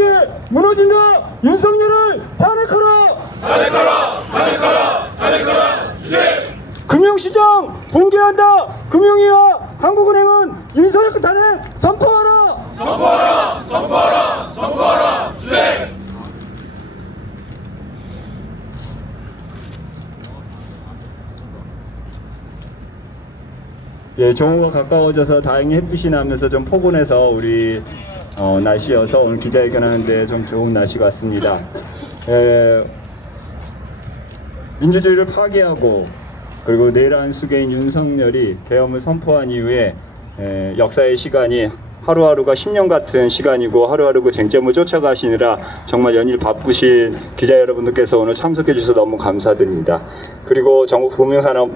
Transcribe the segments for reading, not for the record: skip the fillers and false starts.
경제 무너진다. 윤석열을 탄핵하라. 탄핵하라! 탄핵하라! 탄핵하라! 주제! 금융시장 붕괴한다. 금융위와 한국은행은 윤석열 탄핵 선포하라. 선포하라! 선포하라! 선포하라! 주제! 예, 정오가 가까워져서 다행히 햇빛이 나면서 좀 포근해서 우리 날씨여서 오늘 기자회견하는데 좀 좋은 날씨 같습니다. 민주주의를 파괴하고 그리고 내란 수괴인 윤석열이 계엄을 선포한 이후에 역사의 시간이 하루하루가 10년 같은 시간이고 하루하루 그 쟁점을 쫓아가시느라 정말 연일 바쁘신 기자 여러분들께서 오늘 참석해 주셔서 너무 감사드립니다. 그리고 전국 금융산업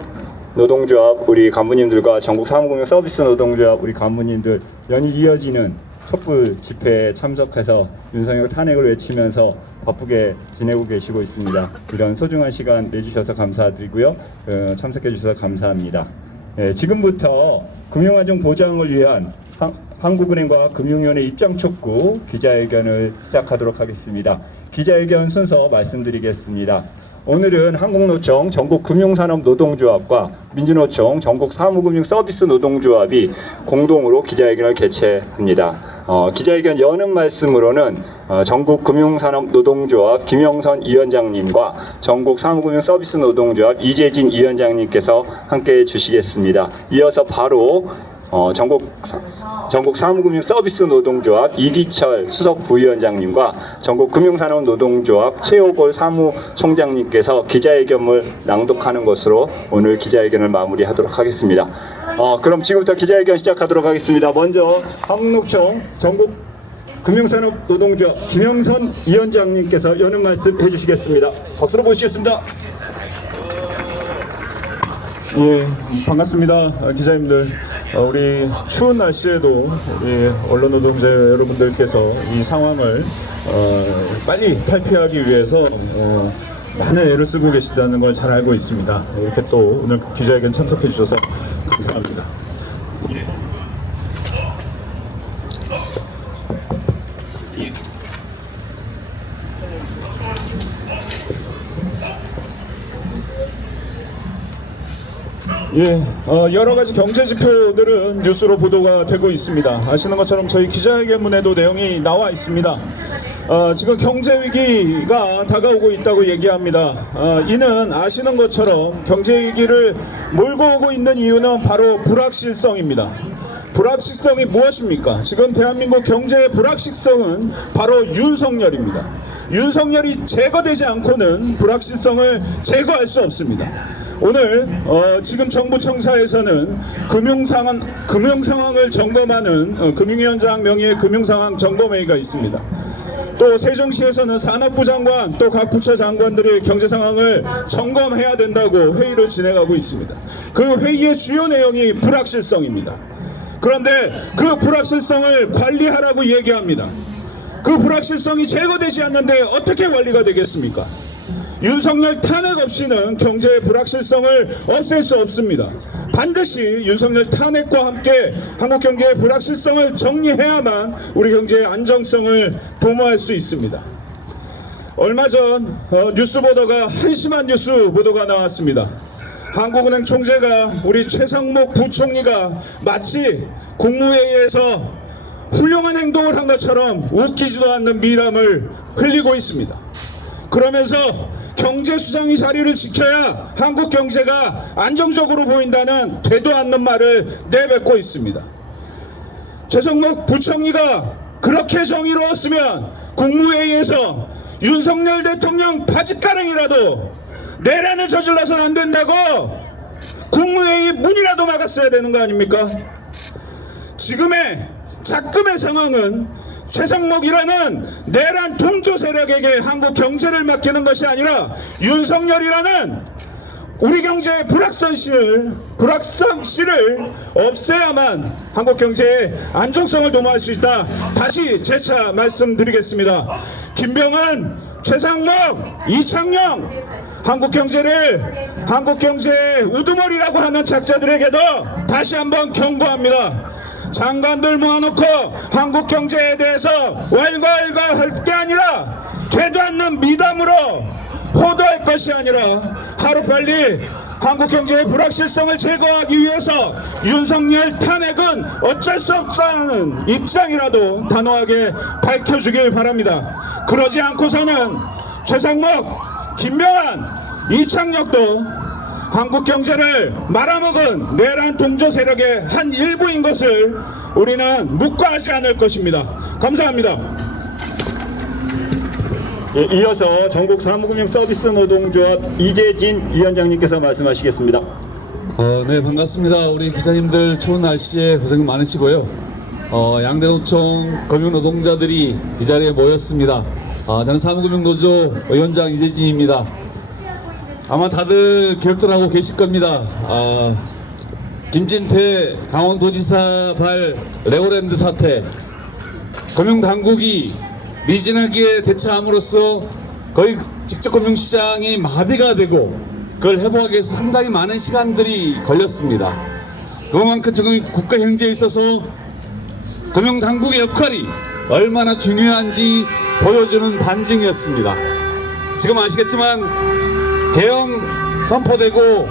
노동조합 우리 간부님들과 전국 사무금융 서비스 노동조합 우리 간부님들 연일 이어지는 촛불 집회에 참석해서 윤석열 탄핵을 외치면서 바쁘게 지내고 계시고 있습니다. 이런 소중한 시간 내주셔서 감사드리고요. 참석해 주셔서 감사합니다. 지금부터 금융안정 보장을 위한 한국은행과 금융위원회 입장 촉구 기자회견을 시작하도록 하겠습니다. 기자회견 순서 말씀드리겠습니다. 오늘은 한국노총 전국금융산업노동조합과 민주노총 전국사무금융서비스노동조합이 공동으로 기자회견을 개최합니다. 기자회견 여는 말씀으로는 전국금융산업노동조합 김영선 위원장님과 전국사무금융서비스노동조합 이재진 위원장님께서 함께해 주시겠습니다. 이어서 바로 전국 사무금융 서비스 노동조합 이기철 수석 부위원장님과 전국 금융산업노동조합 최호골 사무총장님께서 기자회견을 낭독하는 것으로 오늘 기자회견을 마무리하도록 하겠습니다. 그럼 지금부터 기자회견 시작하도록 하겠습니다. 먼저 한국노총 전국 금융산업노동조합 김영선 위원장님께서 여는 말씀 해주시겠습니다. 박수로 모시겠습니다. 예, 반갑습니다. 기자님들, 우리 추운 날씨에도 우리 언론 노동자 여러분들께서 이 상황을 빨리 탈피하기 위해서 많은 애를 쓰고 계시다는 걸 잘 알고 있습니다. 이렇게 또 오늘 기자회견 참석해 주셔서 감사합니다. 예, 여러 가지 경제 지표들은 뉴스로 보도가 되고 있습니다. 아시는 것처럼 저희 기자회견문에도 내용이 나와 있습니다. 지금 경제 위기가 다가오고 있다고 얘기합니다. 이는 아시는 것처럼 경제 위기를 몰고 오고 있는 이유는 바로 불확실성입니다. 불확실성이 무엇입니까? 지금 대한민국 경제의 불확실성은 바로 윤석열입니다. 윤석열이 제거되지 않고는 불확실성을 제거할 수 없습니다. 오늘 지금 정부 청사에서는 금융 상황을 점검하는 금융위원장 명의의 금융상황 점검회의가 있습니다. 또 세종시에서는 산업부 장관 또 각 부처 장관들이 경제 상황을 점검해야 된다고 회의를 진행하고 있습니다. 그 회의의 주요 내용이 불확실성입니다. 그런데 그 불확실성을 관리하라고 얘기합니다. 그 불확실성이 제거되지 않는데 어떻게 관리가 되겠습니까? 윤석열 탄핵 없이는 경제의 불확실성을 없앨 수 없습니다. 반드시 윤석열 탄핵과 함께 한국 경제의 불확실성을 정리해야만 우리 경제의 안정성을 도모할 수 있습니다. 얼마 전 뉴스 보도가 한심한 뉴스 보도가 나왔습니다. 한국은행 총재가 우리 최상목 부총리가 마치 국무회의에서 훌륭한 행동을 한 것처럼 웃기지도 않는 미담을 흘리고 있습니다. 그러면서 경제수장이 자리를 지켜야 한국 경제가 안정적으로 보인다는 되도 않는 말을 내뱉고 있습니다. 최상목 부총리가 그렇게 정의로웠으면 국무회의에서 윤석열 대통령 바짓가랑이라도 내란을 저질러서는 안 된다고 국무회의 문이라도 막았어야 되는 거 아닙니까? 지금의 작금의 상황은 최상목이라는 내란 동조 세력에게 한국 경제를 맡기는 것이 아니라 윤석열이라는 우리 경제의 불확실성을 없애야만 한국 경제의 안정성을 도모할 수 있다. 다시 재차 말씀드리겠습니다. 김병은, 최상목, 이창용, 한국 경제의 우두머리라고 하는 작자들에게도 다시 한번 경고합니다. 장관들 모아놓고 한국 경제에 대해서 왈가왈가 할 게 아니라 되도 않는 미담으로 호도할 것이 아니라 하루빨리 한국 경제의 불확실성을 제거하기 위해서 윤석열 탄핵은 어쩔 수 없다는 입장이라도 단호하게 밝혀주길 바랍니다. 그러지 않고서는 최상목, 김명한, 이창혁도 한국 경제를 말아먹은 내란 동조 세력의 한 일부인 것을 우리는 묵과하지 않을 것입니다. 감사합니다. 예, 이어서 전국 사무금융 서비스 노동조합 이재진 위원장님께서 말씀하시겠습니다. 네, 반갑습니다. 우리 기자님들 추운 날씨에 고생 많으시고요. 양대노총 금융노동자들이 이 자리에 모였습니다. 저는 사무금융노조 위원장 이재진입니다. 아마 다들 기억들 하고 계실 겁니다. 김진태 강원도지사 발 레고랜드 사태, 금융당국이 미진하게 대처함으로써 거의 직접 금융시장이 마비가 되고 그걸 회복하기 위해서 상당히 많은 시간들이 걸렸습니다. 그만큼 지금 국가 경제에 있어서 금융당국의 역할이 얼마나 중요한지 보여주는 반증이었습니다. 지금 아시겠지만 개헌 선포되고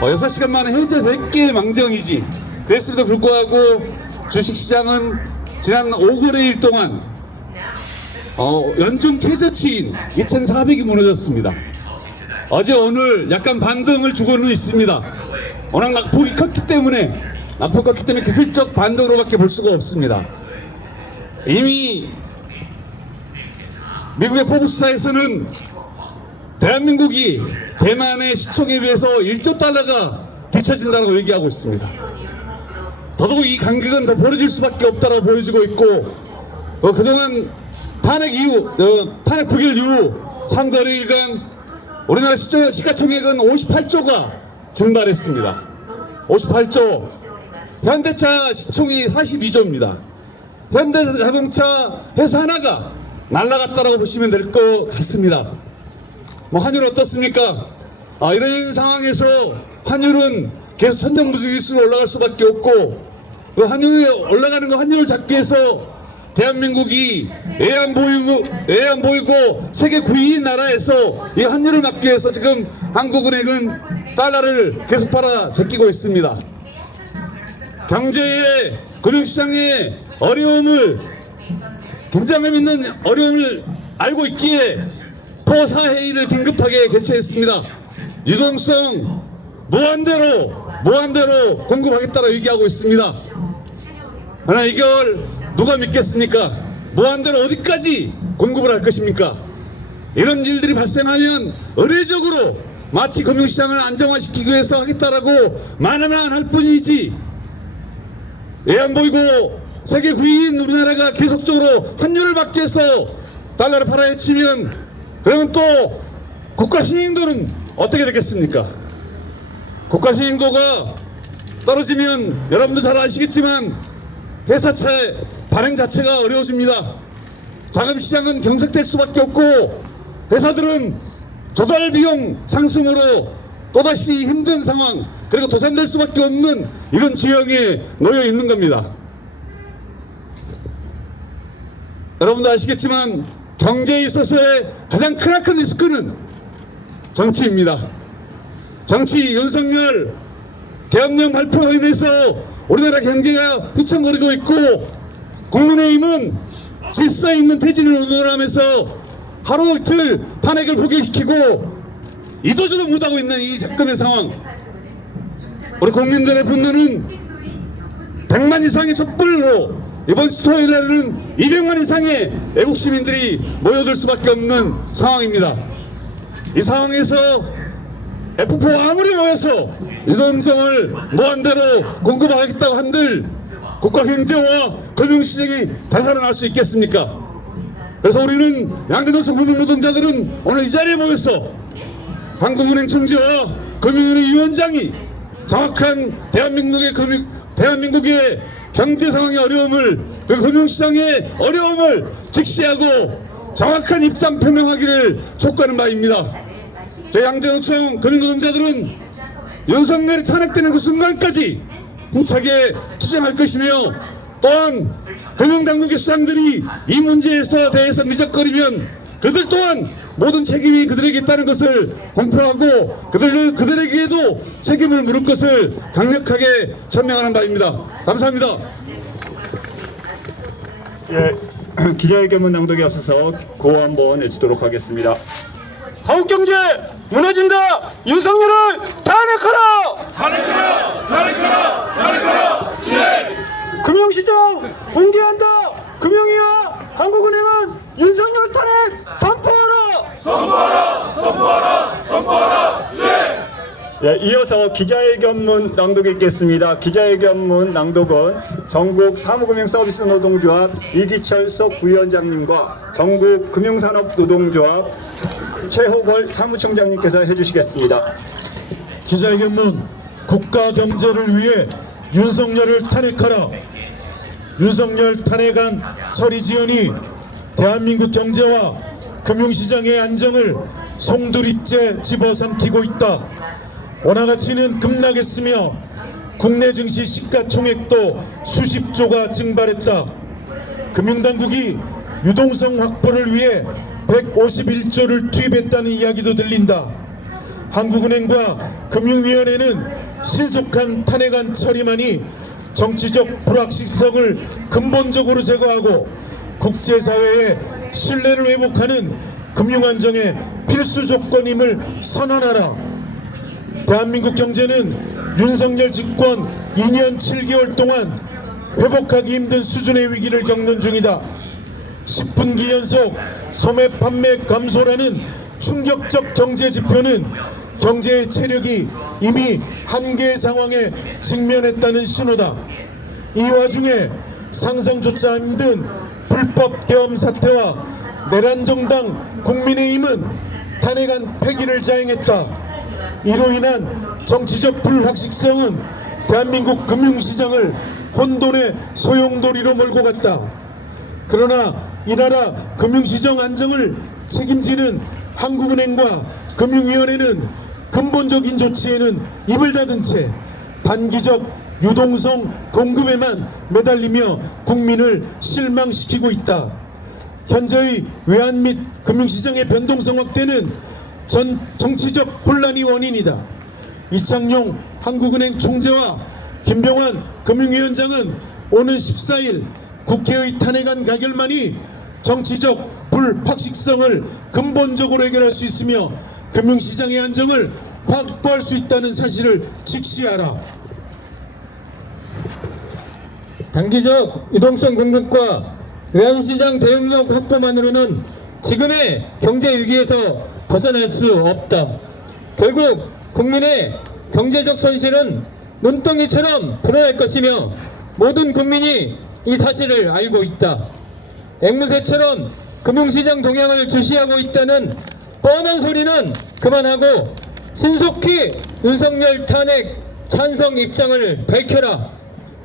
6시간 만에 해제됐기에 망정이지, 그랬음에도 불구하고 주식시장은 지난 5거래일 동안 연중 최저치인 2,400이 무너졌습니다. 어제 오늘 약간 반등을 주고는 있습니다. 워낙 낙폭이 컸기 때문에 기술적 반등으로밖에 볼 수가 없습니다. 이미 미국의 포브스사에서는 대한민국이 대만의 시총에 비해서 1조 달러가 뒤처진다고 얘기하고 있습니다. 더더욱 이 간격은 더 벌어질 수밖에 없다고 보여지고 있고, 그동안 탄핵 9일 이후 3거래일간 우리나라 시가총액은 58조가 증발했습니다. 58조. 현대차 시총이 42조입니다. 현대자동차 회사 하나가 날아갔다라고 보시면 될 것 같습니다. 환율 어떻습니까? 이런 상황에서 환율은 계속 천정부지기수로 올라갈 수밖에 없고, 그 환율이 올라가는 거 환율을 잡기 위해서 대한민국이 애안 보이고 세계 9위 나라에서 이 환율을 막기 위해서 지금 한국은행은 달러를 계속 팔아 제끼고 있습니다. 경제의 금융시장의 어려움을, 긴장감 있는 어려움을 알고 있기에 포사회의를 긴급하게 개최했습니다. 유동성 무한대로 공급하겠다고 얘기하고 있습니다. 그러나 이걸 누가 믿겠습니까? 무한대로 어디까지 공급을 할 것입니까? 이런 일들이 발생하면 의례적으로 마치 금융시장을 안정화시키기 위해서 하겠다라고 말만 할 뿐이지, 애 안 보이고 세계 9위인 우리나라가 계속적으로 환율을 막기 위해서 달러를 팔아헤치면, 그러면 또 국가 신용도는 어떻게 되겠습니까? 국가 신용도가 떨어지면 여러분도 잘 아시겠지만 회사채 발행 자체가 어려워집니다. 자금시장은 경색될 수밖에 없고 회사들은 조달 비용 상승으로 또다시 힘든 상황, 그리고 도산될 수밖에 없는 이런 지형에 놓여 있는 겁니다. 여러분도 아시겠지만 경제에 있어서의 가장 크나큰 리스크는 정치입니다. 정치, 윤석열 계엄령 발표로 인해서 우리나라 경제가 휘청거리고 있고, 국민의힘은 질서에 있는 퇴진을 운운하면서 하루 이틀 탄핵을 포기시키고 이도저도 못하고 있는 이 잠깐의 상황, 우리 국민들의 분노는 100만 이상의 촛불로 이번 주 토요일 날은 200만 이상의 애국 시민들이 모여들 수밖에 없는 상황입니다. 이 상황에서 F4 아무리 모여서 유동성을 무한대로 공급하겠다고 한들 국가 경제와 금융시장이 되살아날 수 있겠습니까? 그래서 우리는 양대노총 금융노동자들은 오늘 이 자리에 모여서 한국은행 총재와 금융위원회 위원장이 정확한 대한민국의 경제 상황의 어려움을, 그리고 금융시장의 어려움을 직시하고 정확한 입장 표명하기를 촉구하는 바입니다. 저희 양대노총 금융노동자들은 윤석열이 탄핵되는 그 순간까지 힘차게 투쟁할 것이며, 또한 금융당국의 수장들이 이 문제에 대해서 미적거리면 그들 또한 모든 책임이 그들에게 있다는 것을 공표하고 그들에게도 책임을 물을 것을 강력하게 천명하는 바입니다. 감사합니다. 예, 기자회견문 낭독에 앞서서 구호 한번 외치도록 하겠습니다. 한국경제 무너진다. 윤석열을 탄핵하라. 탄핵하라! 탄핵하라! 탄핵하라! 주세! 금융시장 붕괴한다. 금융위와 한국은행은 윤석열 탄핵 선포하라. 선포하라! 선포하라! 선포하라! 주세! 예, 이어서 기자회견문 낭독이 있겠습니다. 기자회견문 낭독은 전국 사무금융서비스 노동조합 이기철 수석 부위원장님과 전국 금융산업노동조합 최호걸 사무총장님께서 해주시겠습니다. 기자회견문 국가 경제를 위해 윤석열을 탄핵하라. 윤석열 탄핵안 처리 지연이 대한민국 경제와 금융시장의 안정을 송두리째 집어삼키고 있다. 원화가치는 급락했으며 국내 증시 시가총액도 수십조가 증발했다. 금융당국이 유동성 확보를 위해 151조를 투입했다는 이야기도 들린다. 한국은행과 금융위원회는 신속한 탄핵안 처리만이 정치적 불확실성을 근본적으로 제거하고 국제사회의 신뢰를 회복하는 금융안정의 필수 조건임을 선언하라. 대한민국 경제는 윤석열 집권 2년 7개월 동안 회복하기 힘든 수준의 위기를 겪는 중이다. 10분기 연속 소매 판매 감소라는 충격적 경제 지표는 경제의 체력이 이미 한계 상황에 직면했다는 신호다. 이 와중에 상상조차 힘든 불법 계엄 사태와 내란 정당 국민의힘은 탄핵안 폐기를 자행했다. 이로 인한 정치적 불확실성은 대한민국 금융시장을 혼돈의 소용돌이로 몰고 갔다. 그러나 이 나라 금융시장 안정을 책임지는 한국은행과 금융위원회는 근본적인 조치에는 입을 닫은 채 단기적 유동성 공급에만 매달리며 국민을 실망시키고 있다. 현재의 외환 및 금융시장의 변동성 확대는 정치적 혼란이 원인이다. 이창용 한국은행 총재와 김병환 금융위원장은 오는 14일 국회의 탄핵안 가결만이 정치적 불확실성을 근본적으로 해결할 수 있으며 금융시장의 안정을 확보할 수 있다는 사실을 직시하라. 단기적 유동성 공급과 외환시장 대응력 확보만으로는 지금의 경제 위기에서 벗어날 수 없다. 결국 국민의 경제적 손실은 눈덩이처럼 불어날 것이며 모든 국민이 이 사실을 알고 있다. 앵무새처럼 금융시장 동향을 주시하고 있다는 뻔한 소리는 그만하고 신속히 윤석열 탄핵 찬성 입장을 밝혀라.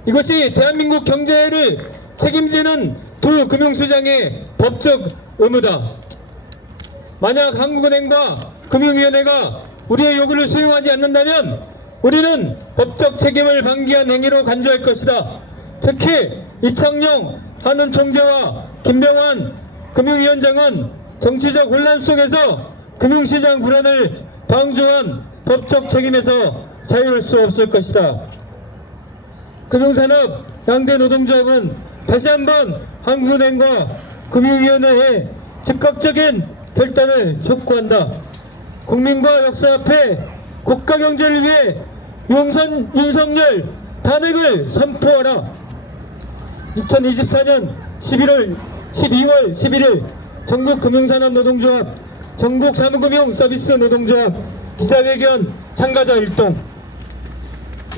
이것이 대한민국 경제를 책임지는 두 금융시장의 법적 의무다. 만약 한국은행과 금융위원회가 우리의 요구를 수용하지 않는다면 우리는 법적 책임을 방기한 행위로 간주할 것이다. 특히 이창용 한은 총재와 김병환 금융위원장은 정치적 혼란 속에서 금융시장 불안을 방조한 법적 책임에서 자유할 수 없을 것이다. 금융산업 양대 노동조합은 다시 한번 한국은행과 금융위원회에 즉각적인 결단을 촉구한다. 국민과 역사 앞에 국가 경제를 위해 윤석열 탄핵을 선포하라. 2024년 12월 11일 전국 금융산업노동조합, 전국 사무금융서비스 노동조합 기자회견 참가자 일동.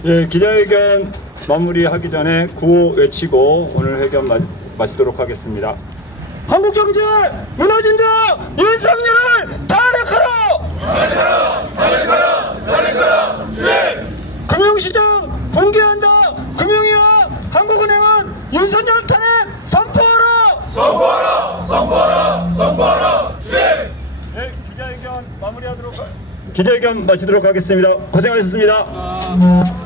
예, 기자회견 마무리하기 전에 구호 외치고 오늘 회견 마치도록 하겠습니다. 한국경제 무너진다. 윤석열을 탄핵하라. 탄핵하라! 탄핵하라! 탄핵하라! 주세! 금융시장 붕괴한다. 금융위와 한국은행은 윤석열 탄핵 선포하라. 선포하라! 선포하라! 선포하라! 주세! 네, 기자회견 마치도록 하겠습니다. 고생하셨습니다.